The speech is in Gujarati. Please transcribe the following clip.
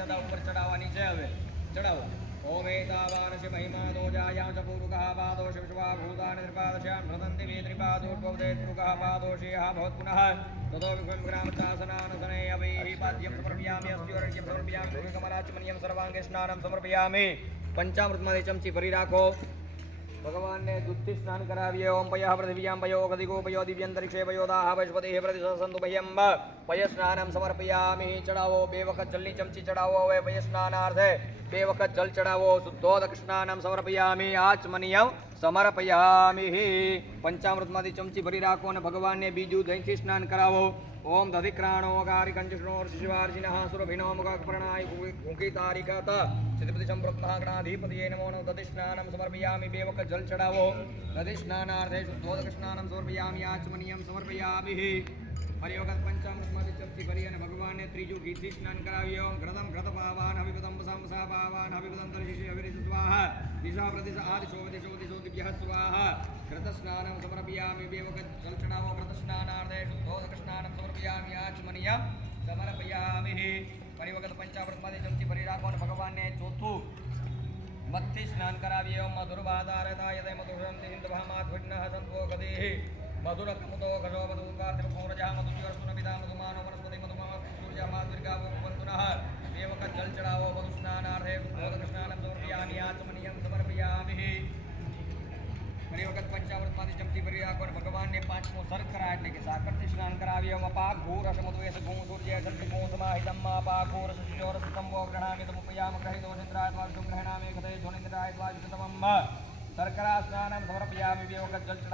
દાદા ઉપર ચડાવવાની છે. હવે ચડાવો. ओम एतावानस्य महिमा दोजायां च पूरुकः पादोष विश्वाभूतानि त्रिपादश्यां भ्रदन्ति वे त्रिपादोद्भवते त्रिमुखः पादोषेयः भवत् पुनः ततो विभं ग्रामचासनानसने अवैः पाद्यं समर्पयामि अस्त्योर्घ्यं समर्पयामि भूमिकमराचमनीयं सर्वाङ्गे स्नानं समर्पयामि. पंचामृतમાંથી ચમચી ભરી રાખો. ભગવાનને દૂધથી સ્નાન કરાવીએ. ઓમ પયઃ પૃથિવ્યાં પયો ગતિકો પયો દિવ્યંતરિક્ષે પયો દાહ વૈશ્વદેહ પ્રતિસંતુ ભયંબ પય સ્નાનમ સમર્પયામિ. ચડાવો. 2 વખત જલની ચમચી ચડાવો. હવે પય સ્નાનાર્થે 2 વખત જલ ચડાવો. શુદ્ધોદક સ્નાનમ સમર્પયામિ આચમનીયમ સમર્પયામિ. પંચામૃતમાંથી ચમચી ભરી રાખો અને ભગવાનને બીજું દહીંથી સ્નાન કરાવો. ओम दधिक्राणो गारिकंजष्णो शिवार्जिनः सुरभिनो मुखप्रणाय कुंकितारिकत चित्रपति संप्रत्नः गणाधिपतये नमो नमः. दधि स्नानं समर्पयामि. 2 वखत जल चढ़ावो. दधि स्नानार्थे शुद्धोदक स्नानं समर्पयामि आचमनीयं समर्पयामि. फरी वखत पंचामृतમાંથી ચમચી ભરી અને ભગવાનને ત્રીજું ઘીથી સ્નાન કરાવીએ. ઓમ ઘૃતમ ઘૃતપાવાન હવિપદમ વસંસા પાવાન હવિપદમ તર્ષિષે હવિરિષ સ્વાહા દિશા પ્રતિશ આદિશો દિશો દિશો દિવ્યઃ સ્વાહા. ઘૃત સ્નાનમ સમર્પયામિ. 2 વખત જલ ચડાવો. ઘૃત સ્નાનાર્થે શુદ્ધોદક સ્નાનમ સમર્પયામિ આચમનીયમ સમર્પયામિ. ફરી વખત પંચામૃતમાંથી ચમચી ભરી રાખો અને ભગવાનને ચોથું મધથી સ્નાન કરાવીએ. ઓમ મધુરબાધારતા યતે મધુરંતિ હિન્દભામાધ્વિન્નઃ સંતો ગદેઃ मधुरकमुदो घजो मधुकार्तिमकोरजः मधुज्योत्सुनपिता मधुमानो वनस्पति मधुमाः सूर्या माधुर्गा वन्तुनः. 2 वखत जल चढ़ावो. मधु स्नानार्थे शुद्धोदक स्नानं समर्पयामि आचमनीयं समर्पयामि. ફરી વખત પંચામૃતમાંથી ચમચી ભરી રાખો અને ભગવાનને પાંચમો શર્કરા એટલે કે સાકરથી સ્નાન કરાવીએ. અપાક ઘોરસ મધુએસ ઘૂ સૂર્ય સર્જિ ઘૂ સમાહિતમ અપાક ઘોરસ શિશોરસ સંભો ગ્રહામિ તમુપયામ ગ્રહિતો નિદ્રાય દ્વાદશમ ગ્રહણામે કથે જોનિદ્રાય દ્વાદશતમમ. શર્કરા સ્નાનમ સમર્પયામિ. 2 વખત જલ